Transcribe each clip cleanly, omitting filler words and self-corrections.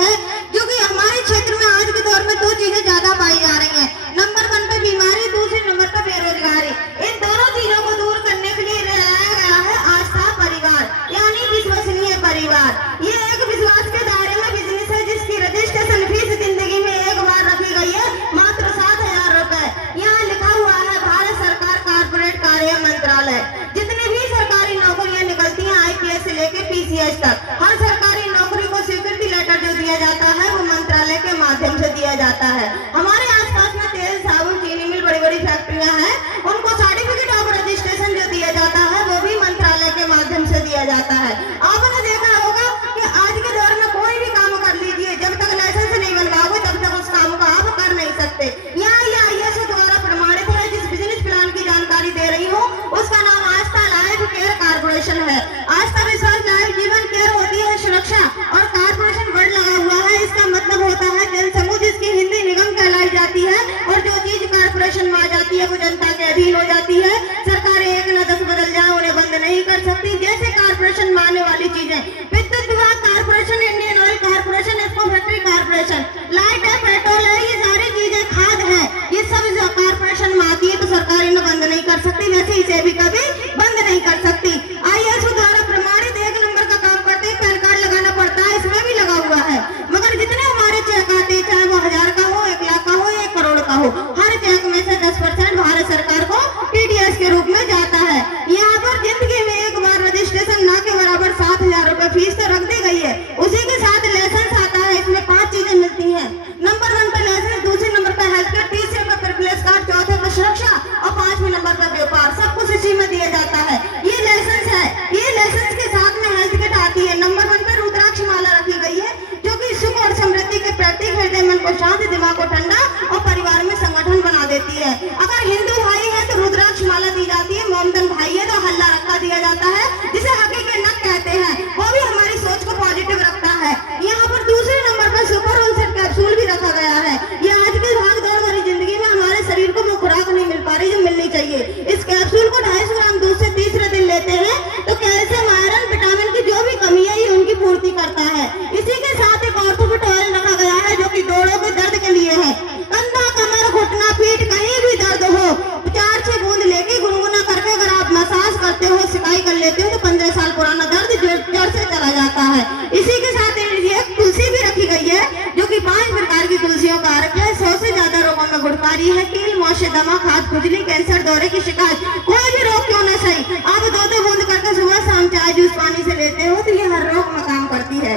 है, जो कि हमारे क्षेत्र में आज के दौर में दो चीजें ज्यादा पाई जा रही हैं। नंबर 1 पे बीमारी, दूसरे नंबर पे बेरोजगारी। इन दोनों चीजों को दूर करने के लिए लाया गया है आस्था परिवार, यानी विश्वसनीय परिवार। ये एक विश्वास के दायरे में बिजनेस है जिसकी रजिस्ट्रेशन फीस जिंदगी में एक बार रखी गई है, मात्र 7,000 रुपए। यहाँ लिखा हुआ है भारत सरकार कारपोरेट कार्य मंत्रालय। जितनी भी सरकारी नौकरियां निकलती हैं IPS से लेके PCS तक, हर सरकारी नौकरी को स्वीकृति लेटर जो दिया जाता है वो मंत्रालय के माध्यम से दिया जाता है। हमारे आसपास में तेल, साबुन, चीनी मिल, बड़ी बड़ी फैक्ट्रियां हैं, उनको सर्टिफिकेट ऑफ रजिस्ट्रेशन जो दिया जाता है वो भी मंत्रालय के माध्यम से दिया जाता है। आपने देखा होगा कि आज के दौर में कोई भी काम कर लीजिए, जब तक लाइसेंस नहीं बनवाओगे तब तक उस काम को आप कर नहीं सकते। यहाँ IAS द्वारा प्रमाणित है। जिस बिजनेस प्लान की जानकारी दे रही हूँ उसका नाम आस्था लाइफ केयर कारपोरेशन है। आस्था विश्वास लाइफ जीवन केयर होती है सुरक्षा, और कारपोरेशन वर्ड लगा हुआ है, इसका मतलब होता है जन समूह, जिसकी हिंदी निगम कहलाई जाती है। और जो चीज कारपोरेशन में आ जाती है वो जनता के अधीन हो जाती है। सरकार 1 न 10 बदल जाए उन्हें बंद नहीं कर सकती। जैसे कारपोरेशन में आने वाली चीजें, विद्युत विभाग कारपोरेशन, इंडियन ऑयल कारपोरेशन, इसको फैक्ट्री कारपोरेशन, लाइट है, पेट्रोल है, ये सारी चीजें खाद है, ये सब जो कारपोरेशन में आती है तो सरकार इन्हें बंद नहीं कर सकती, वैसे इसे भी कभी बंद नहीं कर सकती। IAS द्वारा प्रमाणित 1 नंबर का काम करते पैन कार्ड लगाना पड़ता है, इसमें भी लगा हुआ है। मगर जितने हमारे चेक आते हैं, चाहे वो 1000 का हो, 1 लाख का हो, 1 करोड़ का हो, हर चेक में से 10% भारत सरकार को TDS के रूप में जाता है। यहाँ पर जिंदगी में एक बार रजिस्ट्रेशन ना के बराबर 7,000 रुपए फीस तो रख दी गई है। उसी के साथ लाइसेंस आता है, इसमें 5 चीजें मिलती हैं। नंबर 1 पे लाइसेंस, दूसरे नंबर पे हेल्थ केयर, तीसरे पे प्रिविलेज कार्ड, चौथे पे सुरक्षा और 5वें नंबर पे व्यापार। सब कुछ इसी में दिया जाता है। ये लाइसेंस है, ये लाइसेंस के साथ में हेल्थ किट आती है। नंबर 1 पे रुद्राक्ष माला रखी गई है, जो कि सुख और समृद्धि के प्रतीक, हृदय मन को शांति, दिमाग को ठंडा और परिवार में संगठन बना देती है। अगर हिंदू भाई है तो रुद्राक्ष माला दी जाती है, मोमदन भाई है तो हल्ला रखा दिया जाता है, जिसे हकी के नक कहते हैं। वो भी हमारी सोच को पॉजिटिव रखता है। यहाँ पर दूसरे नंबर पर सुपर ओलसेट कैप्सूल भी रखा गया है। ये आज की भाग दौड़ भरी जिंदगी में हमारे शरीर को वो खुराक नहीं मिल पा रही जो मिलनी चाहिए। इस कैप्सूल को 250 ग्राम दूध से तीसरे दिन लेते हैं तो कैल्शियम, आयरन, विटामिन की जो भी कमी है ये उनकी पूर्ति करता है। इसी के साथ एक ऑर्थोपेड ऑयल रखा गया है, जो कि जोड़ों के दर्द के लिए है। कंधा, कमर, घुटना, पीठ कहीं भी दर्द हो, 4-6 बूंद लेके गुनगुना करके अगर आप मसाज करते हो, सिकाई कर लेते हो तो 15 साल पुराना दर्द जड़ से चला जाता है। इसी के साथ एक तुलसी भी रखी गई है, जो कि 5 प्रकार की तुलसियों का अर्क है। 100 से ज्यादा रोगों में गुणकारी है। कील, मोशे, दमा, खाद, खुजली, कैंसर, दौरे की शिकायत, कोई भी रोग क्यों न सही, आप 2-2 बूंद करके सुबह शाम चाय जूस पानी से लेते हो तो ये हर रोग में काम करती है।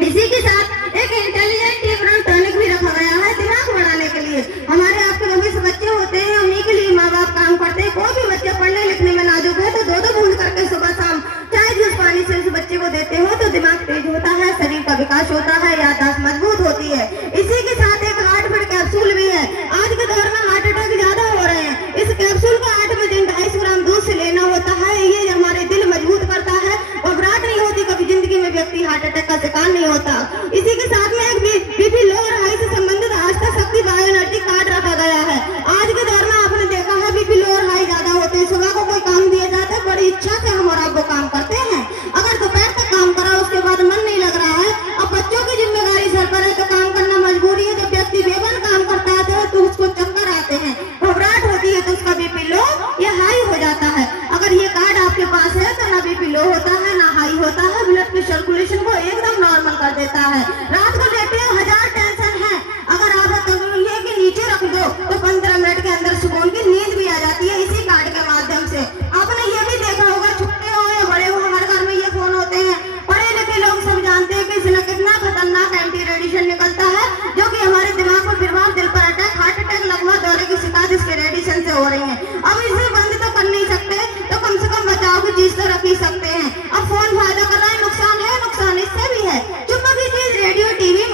इसी के साथ एक इंटेलिजेंट टिम्परल टॉनिक भी रखा गया है, दिमाग बढ़ाने के लिए। हमारे आपके भविष्य बच्चे होते हैं, उन्हीं के लिए माँ बाप काम करते हैं। कोई भी बच्चे पढ़ने लिखने में नाजुक है तो 2-2 बूंद करके सुबह शाम चाय जूस पानी से उस बच्चे को देते हो तो दिमाग तेज होता है, शरीर का विकास होता है, याददाश्त मजबूत होती है। इसी के साथ एक हार्टबीट कैप्सूल भी है। आज के दौर में हार्ट अटैक ज्यादा हो रहे हैं। इस कैप्सूल को 8वें दिन 250 ग्राम दूध से लेना होता है। ये हमारे दिल मजबूत करता है, घबराहट नहीं होती, कभी जिंदगी में व्यक्ति हार्ट अटैक का शिकार नहीं होता। इसी के साथ में एक बीपी लो और हाई से संबंधित आस्था शक्ति बायो एनर्जी कार्ड रखा गया है। आज के दौर में आपने देखा है बीपी लो और हाई ज्यादा होते हैं। सुबह को कोई काम दिया जाता है, बड़ी इच्छा से हम और आप वो काम करते हैं। अगर दोपहर तक काम करा उसके बाद मन नहीं लग रहा है, अब बच्चों की जिम्मेदारी सर पर है तो काम करना मजबूरी है। जब व्यक्ति बेमन काम करता है तो उसको चक्कर आते हैं, घबराहट होती है, तो उसका बीपी लो या हाई हो जाता है। अगर ये कार्ड आपके पास है तो ना बीपी लो होता है ना हाई होता है, ब्लड की सर्कुलेशन को एकदम नॉर्मल कर देता है। रात को लेटे 1000 टेंशन है, अगर आप ये के नीचे रख दो तो 15 मिनट के अंदर सुकून की नींद भी आ जाती है इसी कार्ड के माध्यम से। आपने ये भी देखा होगा, छोटे हो या बड़े हो, हर घर में ये फोन होते हैं। पढ़े लिखे लोग सब जानते हैं कि इसमें कितना खतरनाक एंटी रेडिएशन निकलता है, जो कि हमारे दिमाग पर, फिर दिल पर अटैक, हार्ट अटैक, लगवा, दौरे की शिकायत इसके रेडिएशन से हो रही है। अब इसे बंद तो कर नहीं सकते तो कम से कम बचाव की चीज तो रख ही सकते हैं। अब फोन फायदा कर रहा है, नुकसान है, नुकसान इससे भी है। चुप की चीज रेडियो, टीवी,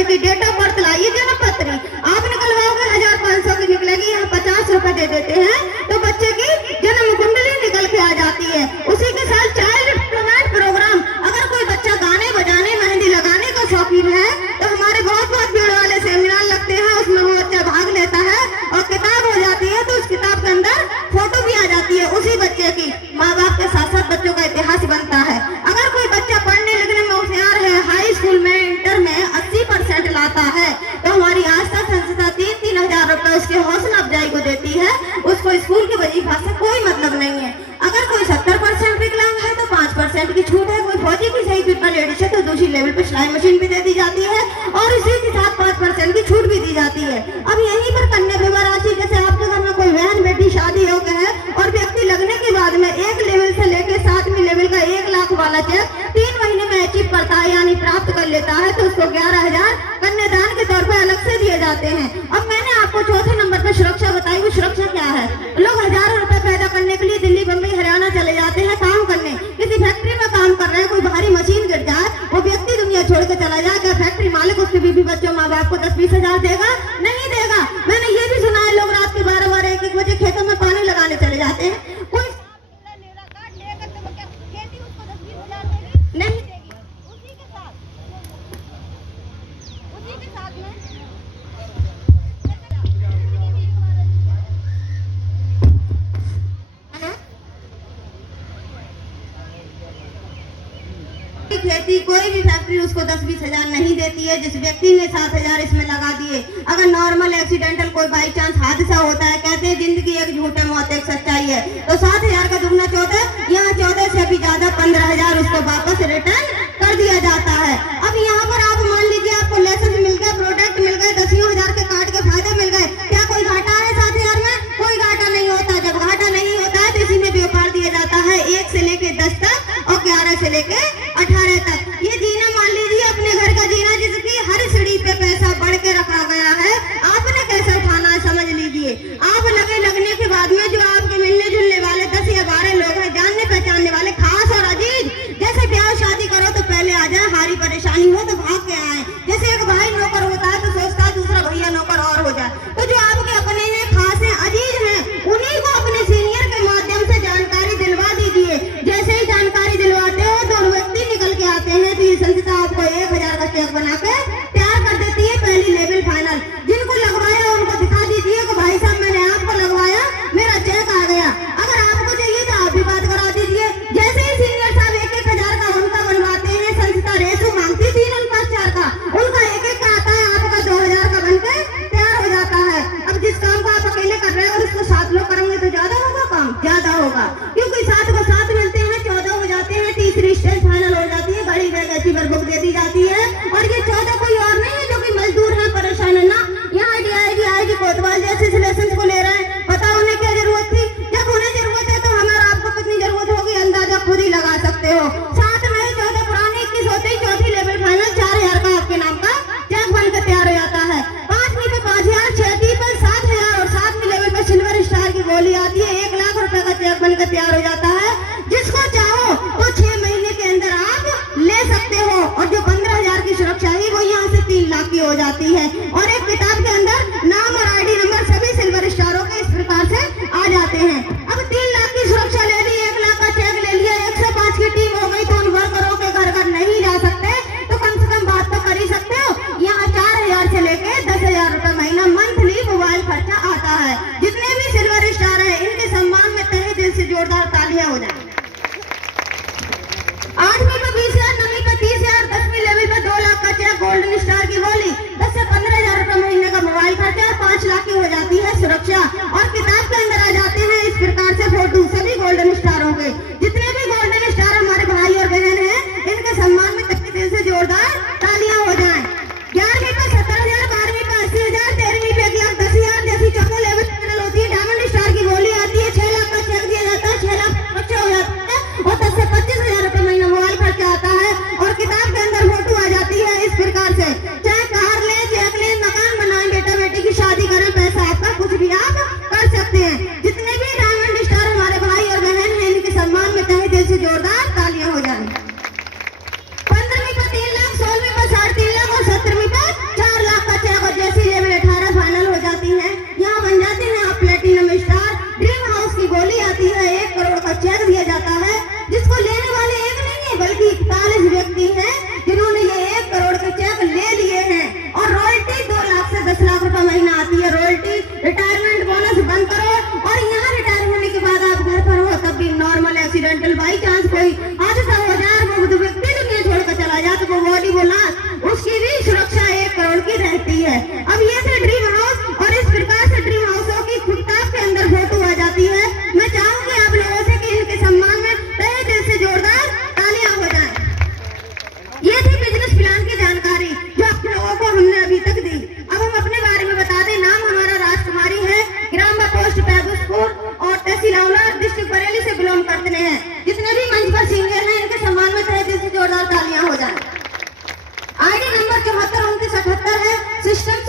बच्चे की डेट ऑफ बर्थ लाइए, जन्म पत्री। आप निकलवाओगे 1500 की निकलेगी, यहाँ 50 रुपए दे देते हैं तो बच्चे की जन्म कुंडली निकल के आ जाती है। उसी के साथ चाइल्ड डेवलपमेंट प्रोग्राम, अगर कोई बच्चा गाने बजाने मेहंदी लगाने का शौकीन है तो हमारे बहुत भीड़ वाले सेमिनार लगते हैं, उसमें वो बच्चा भाग लेता है और किताब हो जाती है तो उस किताब के अंदर फोटो भी आ जाती है उसी बच्चे की। माँ बाप के साथ साथ बच्चों का इतिहास बनता है। अगर कोई बच्चा पढ़ने लिखने में होशियार है, हाई स्कूल में इंटर में 80% लाता है तो हमारी आस्था संस्था 3-3 हजार रुपए उसके हौसला अफजाई को देती है। उसको स्कूल की वजीफा से कोई मतलब नहीं है। अगर कोई 70% विकलांग है तो 5% की छूट है। कोई फौजी की सही फिट पर लेडीज है तो दूसरी लेवल पर सिलाई मशीन भी दे दी जाती है और इसी के साथ 5% की छूट भी दी जाती है। अब यहीं पर कन्या विवाह राशि, जैसे आपके घर में कोई बहन बेटी शादी हो गए है और व्यक्ति लगने के बाद में 1 लेवल से लेके 7वीं लेवल का 1 लाख वाला चेक 3 महीने में अचीव करता है यानी प्राप्त कर लेता है तो उसको 11,000 कन्यादान के तौर पर अलग से दिए जाते हैं। अब मैंने आपको चौथे नंबर पर सुरक्षा बताई। वो सुरक्षा क्या है? लोग हजारों रुपए पैदा करने के लिए दिल्ली, बम्बई, हरियाणा चले जाते हैं काम करने। किसी फैक्ट्री में काम कर रहे हैं, कोई भारी मशीन गिर जाए, वो व्यक्ति दुनिया छोड़ के चला जाए, क्या फैक्ट्री मालिक उसके बीवी बच्चों माँ बाप को 10-20 हजार देगा? नहीं देगा। मैंने ये भी सुना है लोग रात के 12-12, 1-1 बजे खेतों में पानी लगाने चले जाते हैं। कोई नहीं देगी। उसी के साथ में खेती, कोई भी फैक्ट्री उसको 10-20 हजार नहीं देती है। जिस व्यक्ति ने 7 हजार इसमें लगा दिए, अगर नॉर्मल एक्सीडेंटल कोई बाई चांस हादसा होता है, कहते हैं जिंदगी एक झूठ है मौत एक सच्चाई है, तो 7 हजार का दुगना 14, यहाँ 14 से भी ज्यादा 15,000 उसको वापस रिटर्न कर दिया जाता है। अब यहाँ पर आप मान लीजिए आपको लाइसेंस मिल गया, प्रोडक्ट मिल गए, 10,000 के कार्ड के फायदे मिल गए, क्या कोई घाटा है 7 हजार में? कोई घाटा नहीं होता। जब घाटा नहीं होता है तो इसी में व्यापार दिया जाता है 1 से लेके 10 तक और 11 से लेके 18 तक। ये जीना मान लीजिए अपने घर का जीना, जिसकी हर सीढ़ी पे पैसा बढ़ के रखा गया है, आपने कैसे उठाना है समझ लीजिए। आप लगने के बाद में जो आपके मिलने जुलने वाले 10 या 12 लोग हैं, जानने पहचानने वाले खास और अजीज, जैसे ब्याह शादी करो तो पहले आ जाए, हारी परेशानी हो तो भाग के आए। जैसे एक भाई नौकर होता है तो सोचता है दूसरा भैया नौकर और हो जाए। तो जो आपके अपने हैं, खास हैं, अजीज हैं, उन्हीं को अपने सीनियर के माध्यम से जानकारी दिलवा दीजिए। जैसे ही जानकारी दिलवाते हो तो व्यक्ति निकल के आते हैं तो ये संस्था आपको 1,000 का चेक बना के तैयार कर देती है, पहली लेवल फाइनल। जिनको लगवाया उनको दिखा दीजिए कि भाई साहब मैंने आपको लगवाया, मेरा चेक आ गया। अगर आपको चाहिए तो आप भी बात करा दीजिए। जैसे ही सीनियर साहब 1,000 का उनका बनवाते हैं, संस्था रेशो मांगती 3-4 का, उनका 1-1 का आता है, आपका 2,000 का बनकर तैयार हो जाता है। अब जिस काम को आप अकेले कर रहे हैं और उसको 7 लोग करेंगे तो ज्यादा होगा, काम ज्यादा होगा, क्योंकि 7 को 7 मिलते हैं, 14 हो जाते हैं, तीसरी स्टेज फाइनल हो जाती है, गाड़ी बैग ऐसी बुक दे दी जाती है। और ये 14 कोई और नहीं है जो कि मजदूर है, परेशान है ना। यहाँ आईजी कोतवाल जैसे सिलेक्शन को ले रहे हैं, पता उन्हें क्या जरूरत थी? जब उन्हें जरूरत है तो हमारा आपको कितनी जरूरत होगी अंदाजा खुद ही लगा सकते हो। 7 में 14 पुराने 21 होते ही चौथी लेवल फाइनल 4,000 का आपके नाम का चेक बनकर तैयार हो जाता है। 5वीं पे 5,000, 6वीं पर 7,000 और 7वीं लेवल पे सिल्वर स्टार की गोली आती है, 1 लाख रुपए का चेक बनकर तैयार हो जाता है। जिसको चाहो तो 6 महीने के अंदर आप ले सकते हो और जो 15,000 की सुरक्षा है वो यहाँ से 3 लाख की हो जाती है। और एक किताब के अंदर नाम और ID नंबर सभी सिल्वर स्टारों के इस प्रकार से आ जाते हैं। अब 3 लाख की सुरक्षा ले ली, 1 लाख का चेक ले लिया, 105 की टीम हो गई तो उन वर्करों के घर नहीं जा सकते तो कम से कम बात तो कर ही सकते हो। यहाँ 4,000 से लेके 10,000 रुपए महीना मंथली मोबाइल खर्चा आता है। जितने भी सिल्वर स्टार है इनके सम्मान में तहे दिल से जोरदार तालियां हो जाए। 8वीं पे 20,000, 9वीं पे 30,000, 10वीं लेवल पे 2 लाख का चेक, गोल्डन स्टार की गोली, 10 से 15,000 रुपए महीने का मोबाइल खर्चा, फतेहपुर और तहसील आंवला डिस्ट्रिक्ट बरेली से बिलोंग करते हैं। जितने भी मंच पर सिंगर हैं इनके सम्मान में तहे दिल से जोरदार तालियां हो जाए। आईडी नंबर 74 29 78 है। सिस्टम